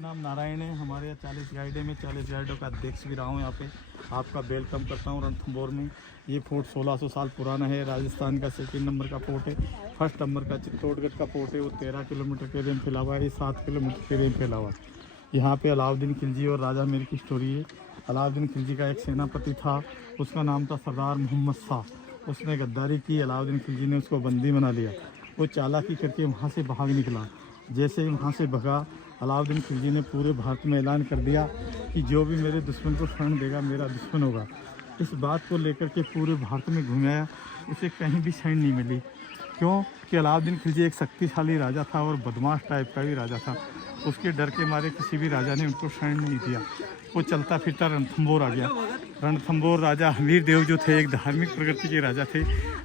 नाम नारायण है। हमारे यहाँ 40 गाइड है। मैं 40 गाइडों का अध्यक्ष भी रहा हूँ। यहाँ पे आपका वेलकम करता हूँ रणथंभौर में। ये फोर्ट 1600 साल पुराना है। राजस्थान का 2nd नंबर का फोर्ट है। 1st नंबर का चित्तौड़गढ़ का फोर्ट है। वो 13 किलोमीटर के एरिया में फैला हुआ है। ये 7 किलोमीटर के एरिया में फैला हुआ है। यहाँ पे अलाउद्दीन खिलजी और राजा मीर की स्टोरी है। अलाउद्दीन खिलजी का एक सेनापति था, उसका नाम था सरदार मोहम्मद शाह। उसने गद्दारी की, अलाउद्दीन खिलजी ने उसको बंदी बना लिया। वो चालाकी करके वहाँ से भाग निकला। जैसे ही वहाँ से भगा, अलाउद्दीन खिलजी ने पूरे भारत में ऐलान कर दिया कि जो भी मेरे दुश्मन को शरण देगा मेरा दुश्मन होगा। इस बात को लेकर के पूरे भारत में घुमाया, उसे कहीं भी शरण नहीं मिली। क्यों कि अलाउद्दीन खिलजी एक शक्तिशाली राजा था और बदमाश टाइप का भी राजा था। उसके डर के मारे किसी भी राजा ने उनको शरण नहीं दिया। वो चलता फिरता रणथंभौर आ गया। रणथंभौर राजा हमीर देव जो थे, एक धार्मिक प्रगति के राजा थे।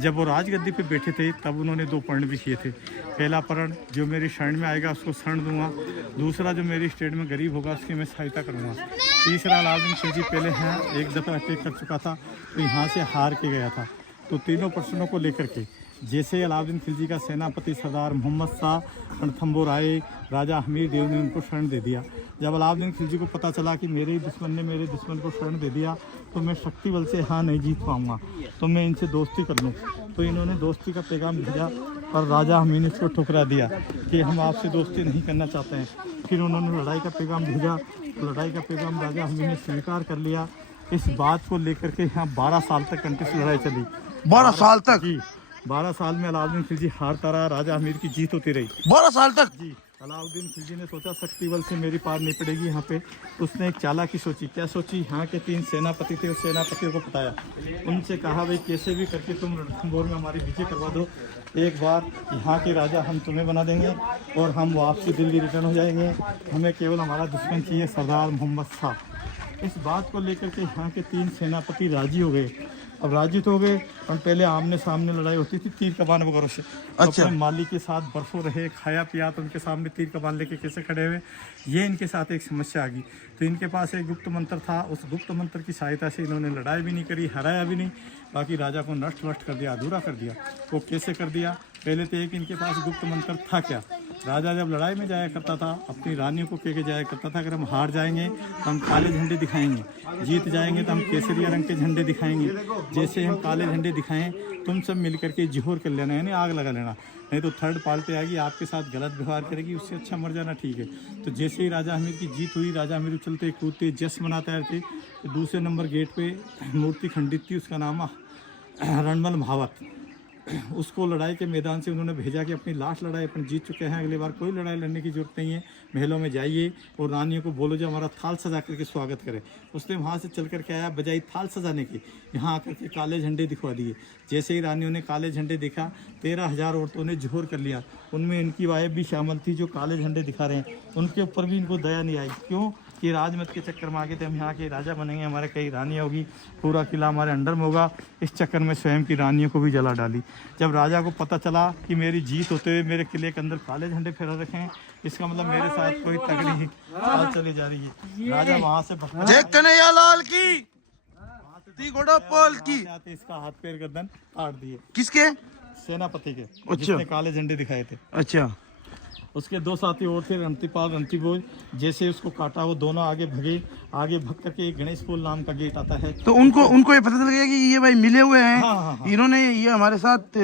जब वो राजगद्दी पे बैठे थे तब उन्होंने 2 प्रण भी किए थे। पहला प्रण, जो मेरी शरण में आएगा उसको शरण दूंगा। दूसरा, जो मेरी स्टेट में गरीब होगा उसकी मैं सहायता करूंगा। तीसरा, अलाउद्दीन खिलजी पहले हैं एक दफ़ा अटैक कर चुका था तो यहाँ से हार के गया था। तो तीनों प्रश्नों को लेकर के जैसे अलाउद्दीन खिलजी का सेनापति सरदार मोहम्मद शाह रणथंभौर आए, राजा हमीर देव ने उनको शरण दे दिया। जब अलाउद्दीन खिलजी को पता चला कि मेरे ही दुश्मन ने मेरे दुश्मन को शरण दे दिया तो मैं शक्ति बल से हाँ नहीं जीत पाऊँगा, तो मैं इनसे दोस्ती कर लूँ। तो इन्होंने दोस्ती का पैगाम भेजा और राजा हमीर ने इसको ठुकरा दिया कि हम आपसे दोस्ती नहीं करना चाहते हैं। फिर उन्होंने लड़ाई का पैगाम भेजा, तो लड़ाई का पैगाम राजा हमीर ने स्वीकार कर लिया। इस बात को लेकर के यहाँ 12 साल तक कंटिन्यू लड़ाई चली। 12 साल तक? जी, 12 साल में अलाउद्दीन खिलजी हारता रहा, राजा हमीर की जीत होती रही। 12 साल तक? जी। अलाउद्दीन खिलजी ने सोचा शक्ति बल से मेरी पार नहीं पड़ेगी यहाँ पे। उसने एक चालाकी सोची। क्या सोची? यहाँ के 3 सेनापति थे, उस सेनापतियों को बताया। उनसे कहा भाई कैसे भी करके तुम रणथंभौर में हमारी विजय करवा दो। एक बार यहाँ के राजा हम तुम्हें बना देंगे और हम वापसी दिल्ली रिटर्न हो जाएंगे। हमें केवल हमारा दुश्मन चाहिए, सरदार मोहम्मद शाह। इस बात को लेकर के यहाँ के 3 सेनापति राजी हो गए। अब राजी तो हो गए, और पहले आमने सामने लड़ाई होती थी तीर कमान वगैरह से। अच्छा। अपने माली के साथ बरसों रहे, खाया पिया, तो उनके सामने तीर कमान लेके कैसे खड़े हुए। ये इनके साथ एक समस्या आ गई। तो इनके पास एक गुप्त मंत्र था। उस गुप्त मंत्र की सहायता से इन्होंने लड़ाई भी नहीं करी, हराया भी नहीं, बाकी राजा को नष्ट वष्ट कर दिया, अधूरा कर दिया। वो कैसे कर दिया? पहले तो एक इनके पास गुप्त मंत्र था। क्या? राजा जब लड़ाई में जाया करता था अपनी रानियों को कह के जाया करता था, अगर हम हार जाएंगे तो हम काले झंडे दिखाएंगे, जीत जाएंगे तो हम केसरिया रंग के झंडे दिखाएंगे। जैसे हम काले झंडे दिखाएं तुम सब मिल करके जोहर कर लेना, यानी आग लगा लेना, नहीं तो थर्ड पार्टी आएगी आपके साथ गलत व्यवहार करेगी, उससे अच्छा मर जाना ठीक है। तो जैसे ही राजा हमीर की जीत हुई, राजा हमीर चलते कूदते जश्न मनाते थे। तो दूसरे नंबर गेट पे मूर्ति खंडित थी, उसका नाम रणमल भावत। उसको लड़ाई के मैदान से उन्होंने भेजा कि अपनी लास्ट लड़ाई अपन जीत चुके हैं, अगली बार कोई लड़ाई लड़ने की जरूरत नहीं है, महलों में जाइए और रानियों को बोलो जो हमारा थाल सजा करके स्वागत करे। उसने वहाँ से चल करके आया, बजाई थाल सजाने की यहाँ आकर के काले झंडे दिखवा दिए। जैसे ही रानियों ने काले झंडे दिखा, 13,000 औरतों ने जोहर कर लिया। उनमें इनकी वाइफ भी शामिल थी जो काले झंडे दिखा रहे हैं। उनके ऊपर भी इनको दया नहीं आई। क्यों कि राजमत के चक्कर में आगे थे, हम यहाँ के राजा बनेंगे, हमारे कई रानियाँ होगी, पूरा किला हमारे अंडर में होगा। इस चक्कर में स्वयं की रानियों को भी जला डाली। जब राजा को पता चला कि मेरी जीत होते हुए मेरे किले के अंदर काले झंडे फहरा रखे हैं, इसका मतलब मेरे साथ कोई तगड़ी चाल चली जा रही है। राजा वहाँ से कन्हैयालाल की इसका हाथ पैर गर्दन काट दिए। किसके? सेनापति के, जिसने काले झंडे दिखाए थे। अच्छा। उसके 2 साथी और थे, रणतीपाल रणतीभोज। जैसे उसको काटा वो दोनों आगे भगे। आगे भग करके गणेश पुल नाम का गेट आता है, तो उनको ये पता चल गया कि ये भाई मिले हुए हैं। हाँ। इन्होंने ये हमारे साथ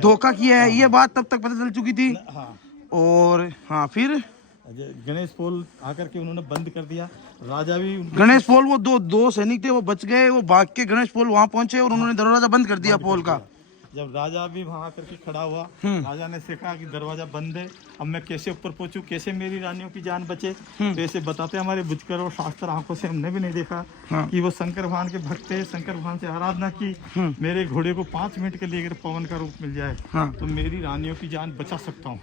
धोखा किया है। ये बात तब तक पता चल चुकी थी। और हाँ, फिर गणेश पोल आकर के उन्होंने बंद कर दिया। राजा भी गणेश पोल, वो दो सैनिक थे, वो बच गए, वो भाग के गणेश पोल वहाँ पहुंचे और उन्होंने दरवाजा बंद कर दिया पोल का। जब राजा भी वहां करके खड़ा हुआ, राजा ने देखा कि दरवाजा बंद है, अब मैं कैसे ऊपर पहुंचूं, कैसे मेरी रानियों की जान बचे। तो ऐसे बताते हमारे बुझकर और शास्त्र आंखों से हमने भी नहीं देखा कि वो शंकर भगवान के भक्त थे, शंकर भगवान से आराधना की। मेरे घोड़े को 5 मिनट के लिए अगर पवन का रूप मिल जाए तो मेरी रानियों की जान बचा सकता हूँ।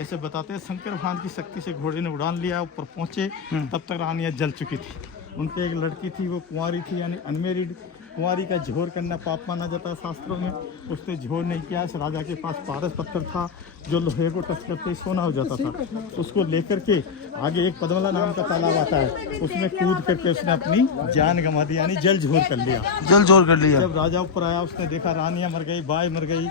ऐसे बताते हैं। शंकर भगवान की शक्ति से घोड़े ने उड़ान लिया, ऊपर पहुंचे, तब तक रानियां जल चुकी थी। उनके एक लड़की थी, वो कुंवारी थी, यानी अनमेरिड। कुंवारी का झोर करना पाप माना जाता है शास्त्रों में। उसने झोर नहीं किया। इस राजा के पास पारस पत्थर था जो लोहे को टच करते ही सोना हो जाता था। उसको लेकर के आगे एक पद्मला नाम का तालाब आता है, उसमें कूद करके उसने अपनी जान गंवा दी, यानी जल झोर कर लिया। जल झोर कर लिया। जब राजा ऊपर आया, उसने देखा रानियां मर गई, बाई मर गई,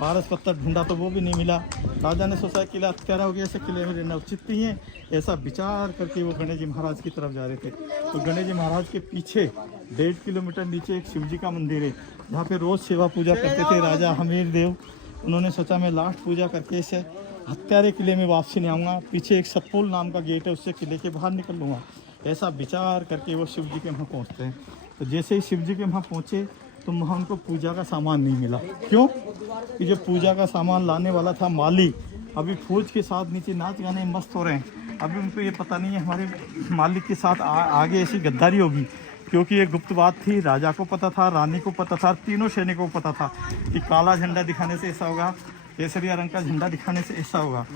पारस पत्थर ढूंढा तो वो भी नहीं मिला। राजा ने सोचा किला हत्यारा हो गया, ऐसे किले में रहना उचित नहीं है। ऐसा विचार करके वो गणेश जी महाराज की तरफ जा रहे थे। तो गणेश जी महाराज के पीछे 1.5 किलोमीटर नीचे एक शिव जी का मंदिर है, जहाँ पे रोज़ सेवा पूजा करते थे राजा हमीर देव। उन्होंने सोचा मैं लास्ट पूजा करके इसे हत्यारे किले में वापसी नहीं आऊँगा, पीछे एक सतपुल नाम का गेट है, उससे किले के बाहर निकल लूँगा। ऐसा विचार करके वो शिव जी के वहाँ पहुँचते हैं। तो जैसे ही शिव जी के वहाँ पहुँचे तो वहाँ उनको पूजा का सामान नहीं मिला। क्यों? कि जो पूजा का सामान लाने वाला था माली, अभी फौज के साथ नीचे नाच गाने मस्त हो रहे हैं। अभी उनको ये पता नहीं है हमारे मालिक के साथ आगे ऐसी गद्दारी होगी, क्योंकि ये गुप्त बात थी। राजा को पता था, रानी को पता था, तीनों सैनिकों को पता था कि काला झंडा दिखाने से ऐसा होगा, केसरिया रंग का झंडा दिखाने से ऐसा होगा।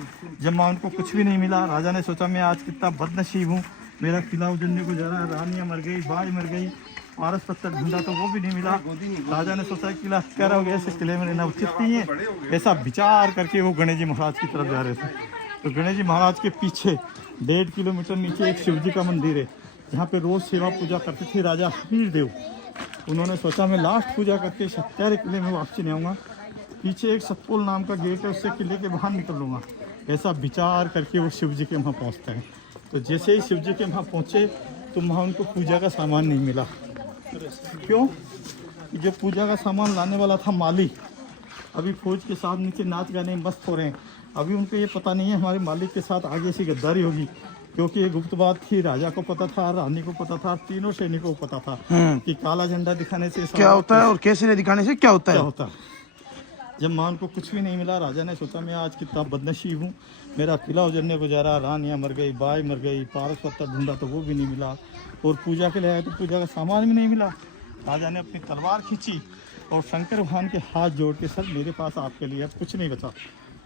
जब माँ उनको कुछ भी नहीं मिला, राजा ने सोचा मैं आज कितना बदनसीब हूँ, मेरा किला उजड़ने को जा रहा है, रानियाँ मर गई, बाज मर गई, पारस पत्थर ढूंढा तो वो भी नहीं मिला। राजा ने सोचा किला हत्यारा हो गया, ऐसे किले में रहना उचित नहीं है। ऐसा विचार करके वो गणेश जी महाराज की तरफ जा रहे थे। तो गणेश जी महाराज के पीछे 1.5 किलोमीटर नीचे एक शिव जी का मंदिर है, जहाँ पे रोज़ सेवा पूजा करते थे राजा हमीर देव। उन्होंने सोचा मैं लास्ट पूजा करके इस हत्यारे किले में वापसी नहीं आऊँगा, पीछे एक सतपुल नाम का गेट है, उससे किले के बाहर निकल लूँगा। ऐसा विचार करके वो शिव जी के वहाँ पहुँचते हैं। तो जैसे ही शिव जी के वहाँ पहुँचे तो वहाँ उनको पूजा का सामान नहीं मिला। क्यों? जो पूजा का सामान लाने वाला था माली, अभी फौज के साथ नीचे नाच गाने मस्त हो रहे हैं। अभी उनको ये पता नहीं है हमारे मालिक के साथ आगे से गद्दारी होगी, क्योंकि ये गुप्त बात थी। राजा को पता था, रानी को पता था, तीनों सैनिकों को पता था कि काला झंडा दिखाने से क्या होता है और केसरिया दिखाने से क्या होता है। जब मां को कुछ भी नहीं मिला, राजा ने सोचा मैं आज कितना बदनसीब हूँ, मेरा किला उजड़ने को जा रहा, रानियाँ मर गई, बाई मर गई, पारस पत्थर ढूंढा तो वो भी नहीं मिला, और पूजा के लिए आया तो पूजा का सामान भी नहीं मिला। राजा ने अपनी तलवार खींची और शंकर भगवान के हाथ जोड़ के, सर मेरे पास आपके लिए अब कुछ नहीं बचा,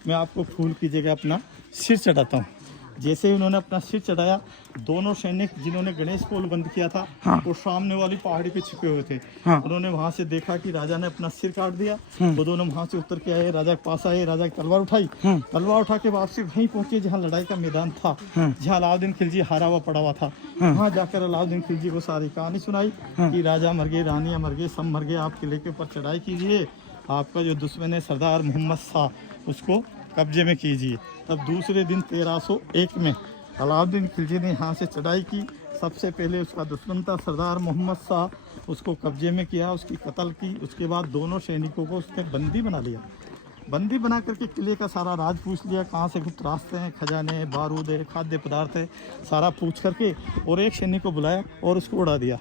मैं आपको फूल की जगह अपना सिर चढ़ाता हूँ। जैसे ही उन्होंने अपना सिर चढ़ाया, दोनों सैनिक जिन्होंने गणेश पोल बंद किया था, वो सामने वाली पहाड़ी पे छिपे हुए थे। उन्होंने वहां से देखा कि राजा ने अपना सिर काट दिया, वो दोनों वहां से उतर के आए, राजा के पास आए, राजा की तलवार उठाई, तलवार उठा के वापसी वहीं पहुंचे जहाँ लड़ाई का मैदान था, जहाँ अलाउद्दीन खिलजी हारा हुआ पड़ा हुआ था। वहाँ जाकर अलाउद्दीन खिलजी को सारी कहानी सुनाई कि राजा मर गए, रानियाँ मर गए, सब मर गए, आप किले के ऊपर चढ़ाई कीजिए, आपका जो दुश्मन है सरदार मोहम्मद शाह, उसको कब्जे में कीजिए। तब दूसरे दिन 1301 में अलाउद्दीन खिलजी ने यहाँ से चढ़ाई की। सबसे पहले उसका दुश्मन था सरदार मोहम्मद शाह, उसको कब्जे में किया, उसकी कत्ल की। उसके बाद दोनों सैनिकों को उसने बंदी बना लिया। बंदी बना करके किले का सारा राज पूछ लिया, कहाँ से गुप्त रास्ते हैं, खजाने, बारूद है, खाद्य पदार्थ है, सारा पूछ करके, और एक सैनिक को बुलाया और उसको उड़ा दिया।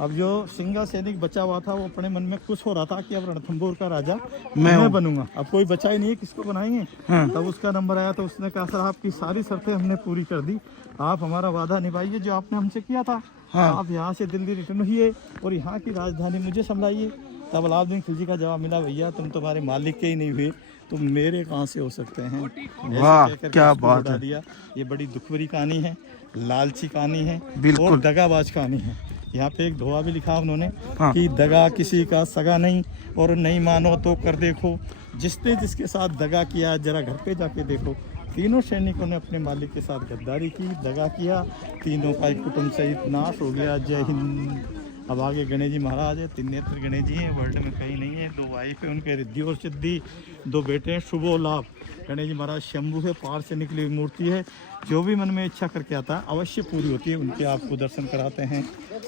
अब जो सिंगा सैनिक बचा हुआ था वो अपने मन में खुश हो रहा था कि अब रणथंभौर का राजा मैं बनूंगा। अब कोई बचा ही नहीं है, किसको बनाएंगे। तब उसका नंबर आया तो उसने कहा सर आपकी सारी शर्तें हमने पूरी कर दी, आप हमारा वादा निभाइए जो आपने हमसे किया था। आप यहाँ से दिल्ली रिटर्न हुई और यहाँ की राजधानी मुझे संभालिए। तब अलाउद्दीन खिलजी का जवाब मिला, भैया तुम तुम्हारे मालिक के ही नहीं हुए, तुम मेरे कहाँ से हो सकते हैं। वाह क्या बात है। दिया। ये बड़ी दुख भरी कहानी है, लालची कहानी है बिल्कुल, और दगाबाज कहानी है। यहाँ पे एक दोहा भी लिखा उन्होंने कि दगा किसी का सगा नहीं, और नहीं मानो तो कर देखो, जिसने जिसके साथ दगा किया जरा घर पे जाके देखो। तीनों सैनिकों ने अपने मालिक के साथ गद्दारी की, दगा किया, तीनों का एक कुटुंब सहित नाश हो गया। जय हिंद। अब आगे गणेश जी महाराज है, त्रिनेत्र गणेश जी हैं, वर्ल्ड में कहीं नहीं है। 2 वाइफ है उनके, रिद्धि और सिद्धि, 2 बेटे हैं, शुभ और लाभ। गणेश जी महाराज शंभु है, पार से निकली हुई मूर्ति है, जो भी मन में इच्छा करके आता है अवश्य पूरी होती है। उनके आपको दर्शन कराते हैं।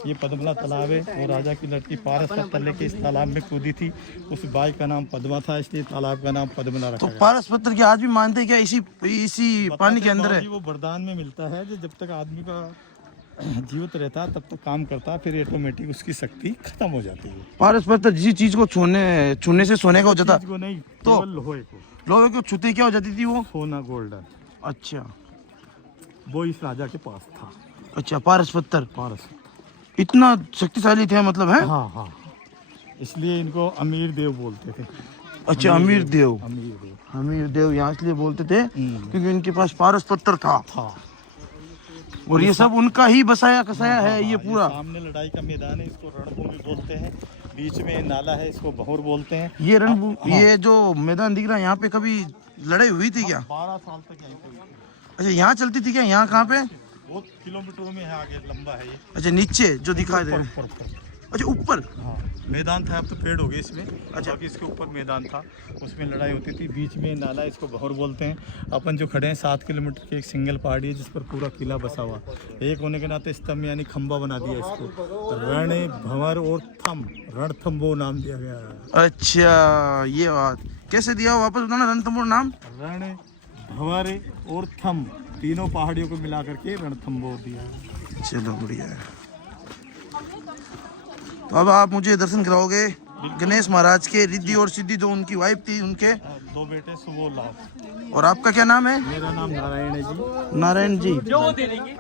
ये पद्मला तालाब है, और राजा की लड़की पारस पत्थर लेके इस तालाब में कूदी थी, उस बाई का नाम पद्मा था, इसलिए तालाब का नाम पद्मला रखा। तो पारस पत्थर के आज भी मानते हैं क्या इसी पानी के अंदर है? वो वरदान में मिलता है, जब तक आदमी का जीवित रहता तब तक काम करता, फिर ऑटोमेटिक उसकी शक्ति खत्म हो जाती है। पारस पत्थर जिस चीज को छूने से सोने का हो जाता को नहीं, तो लोहे को, लोहे को छूते क्या हो जाती थी वो? सोना, गोल्डन। अच्छा, वो इस राजा के पास था। अच्छा, पारस पत्थर पारस इतना शक्तिशाली थे मतलब है? हाँ हाँ, इसलिए इनको अमीर देव बोलते थे। अच्छा, अमीर देव, अमीर देव यहाँ इसलिए बोलते थे क्योंकि इनके पास पारस पत्थर था। और ये सब उनका ही बसाया कसाया है। ये पूरा सामने लड़ाई का मैदान है, इसको रणभूमि बोलते हैं, बीच में नाला है, इसको भंवर बोलते हैं। ये रणभूमि, ये जो मैदान दिख रहा है, यहाँ पे कभी लड़ाई हुई थी क्या? 12 साल तक यहीं पे हुई थी। अच्छा, यहाँ चलती थी क्या? यहाँ कहाँ पे? बहुत किलोमीटरों में है, आगे लंबा है ये। अच्छा, नीचे जो दिखाई दे, अच्छा ऊपर। हाँ मैदान था, अब तो पेड़ हो गए इसमें। अच्छा बाकी इसके ऊपर मैदान था, उसमें लड़ाई होती थी। बीच में नाला, इसको भंवर बोलते हैं। अपन जो खड़े हैं 7 किलोमीटर की एक सिंगल पहाड़ी है जिस पर पूरा किला बसा हुआ। एक होने के नाते स्तंभ यानी खंबा बना दिया इसको, रण भंवर और थम, रणथंबोर नाम दिया गया है। अच्छा ये बात कैसे दिया वापस बताना रणथंबोर नाम? रण भंवर और थम तीनों पहाड़ियों को मिला करके रणथंबोर दिया है। चलो बढ़िया है। तो अब आप मुझे दर्शन कराओगे गणेश महाराज के, रिद्धि और सिद्धि जो उनकी वाइफ थी उनके 2 बेटे सुबोध लाल। और आपका क्या नाम है? मेरा नाम नारायण है जी। नारायण जी।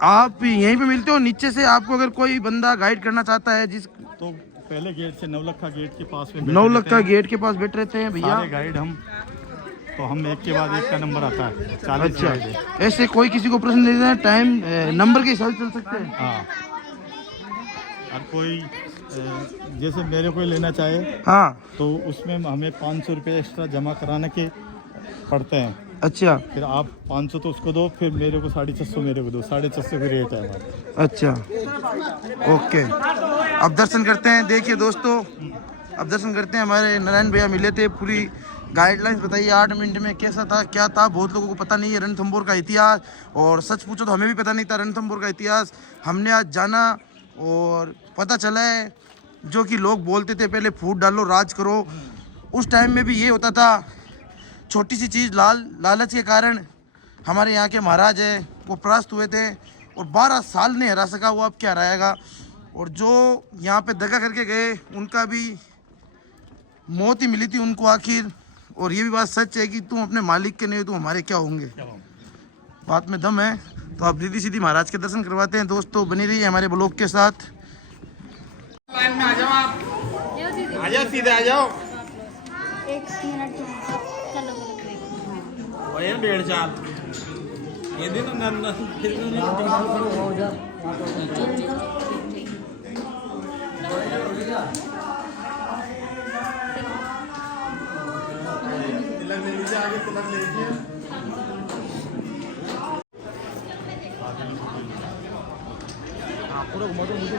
आप यहीं पे मिलते हो नीचे से? आपको अगर कोई बंदा गाइड करना चाहता है जिस तो पहले गेट से नवलखा गेट के पास में नवलखा गेट के पास बैठ रहते हैं भैया सारे गाइड हम। तो हम एक के बाद एक का नंबर आता है 40 अच्छा गाइड है। ऐसे कोई किसी को प्रश्न देना है टाइम नंबर के हिसाब से चल सकते हैं। हाँ और कोई जैसे मेरे को लेना चाहे हाँ तो उसमें हमें 500 रुपये एक्स्ट्रा जमा कराने के पड़ते हैं। अच्छा फिर आप 500 तो उसको दो, फिर मेरे को 650 मेरे को दो, 650 की रेट है हमारा। अच्छा ओके। अब दर्शन करते हैं। देखिए दोस्तों अब दर्शन करते हैं। हमारे नारायण भैया मिले थे, पूरी गाइडलाइंस बताइए 8 मिनट में कैसा था क्या था। बहुत लोगों को पता नहीं है रणथंबोर का इतिहास, और सच पूछो तो हमें भी पता नहीं था रणथंबोर का इतिहास। हमने आज जाना और पता चला है जो कि लोग बोलते थे पहले फूट डालो राज करो, उस टाइम में भी ये होता था। छोटी सी चीज़ लालच के कारण हमारे यहाँ के महाराज है वो परास्त हुए थे और 12 साल नहीं हरा सका, वो अब क्या हराएगा। और जो यहाँ पे दगा करके गए उनका भी मौत ही मिली थी उनको आखिर। और ये भी बात सच है कि तुम अपने मालिक के नहीं हो तो हमारे क्या होंगे, बात में दम है। तो आप रिद्धि सिद्धि महाराज के दर्शन करवाते हैं। दोस्तों बनी रहिए हमारे ब्लॉग के साथ। लाइन में आ जाओ आप, आ जाओ सीधे आ जाओ। 1 मिनट चलो वही डेढ़ चाल ये दिन तिलक ले लीजिए, आगे तिलक ले लीजिए। पूरा घुमा दो मुझे।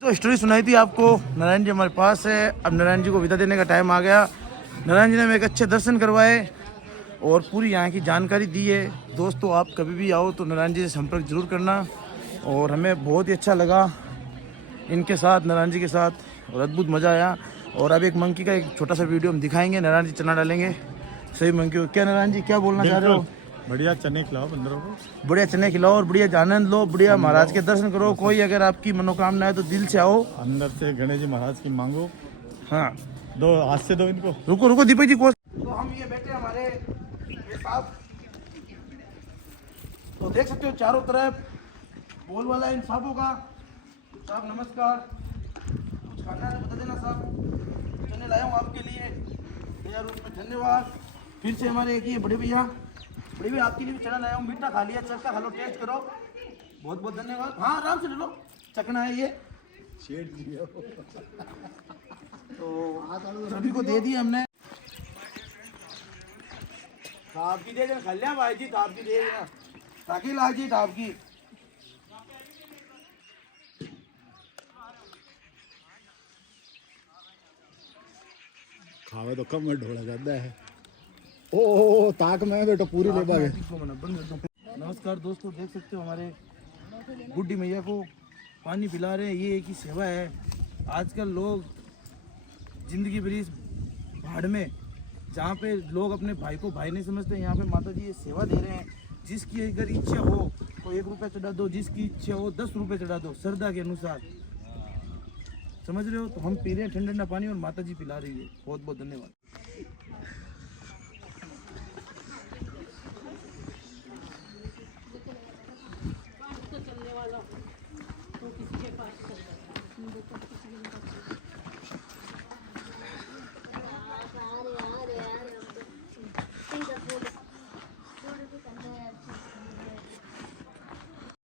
तो स्टोरी सुनाई थी आपको, नारायण जी हमारे पास है। अब नारायण जी को विदा देने का टाइम आ गया। नारायण जी ने हमें एक अच्छे दर्शन करवाए और पूरी यहाँ की जानकारी दी है। दोस्तों आप कभी भी आओ तो नारायण जी से संपर्क जरूर करना। और हमें बहुत ही अच्छा लगा इनके साथ, नारायण जी के साथ, और अद्भुत मज़ा आया। और अब एक मंकी का एक छोटा सा वीडियो हम दिखाएंगे, नारायण जी चना डालेंगे सही मंकी को। क्या नारायण जी क्या बोलना चाह रहे हो? बढ़िया चने खिलाओ बंदरों को, बढ़िया चने खिलाओ और बढ़िया आनंद लो, बढ़िया महाराज के दर्शन करो। कोई अगर आपकी मनोकामना है तो दिल से आओ, अंदर से गणेश जी महाराज की मांगो। हाँ दो हाथ से दो इनको। रुको रुको दीपक जी को। तो हम ये बैठे हमारे ये साहब, तो देख सकते हो चारों तरफ बोल वाला है इन साहबों का। साहब नमस्कार, कुछ खाना है बता देना साहब, चने लाया हूँ आपके लिए भैया रूप में। धन्यवाद। फिर से हमारे एक ये बड़े भैया आपके लिए भी चना लाया हूँ, मीठा खा लिया, चलता खा लो, टेस्ट करो। बहुत बहुत धन्यवाद। हाँ आराम से ले लो, चखना है ये। तो सभी को दे दिए हमने। साहब की दे देना, खलिया भाई जी साहब की दे देना, ताकि लाल जी साहब की। खावे तो कम में ढोला जाता है। ओ ताक में बेटा पूरी ले बागे। नमस्कार दोस्तों, देख सकते हो हमारे बुड्ढी मैया को पानी पिला रहे हैं। ये एक ही सेवा है। आजकल लोग जिंदगी भरी इस भाड़ में, जहाँ पे लोग अपने भाई को भाई नहीं समझते, यहाँ पे माता जी ये सेवा दे रहे हैं। जिसकी अगर इच्छा हो तो 1 रुपया चढ़ा दो, जिसकी इच्छा हो 10 रुपये चढ़ा दो, श्रद्धा के अनुसार। समझ रहे हो? तो हम पी रहे हैं ठंडा ठंडा पानी और माता जी पिला रही है। बहुत बहुत धन्यवाद।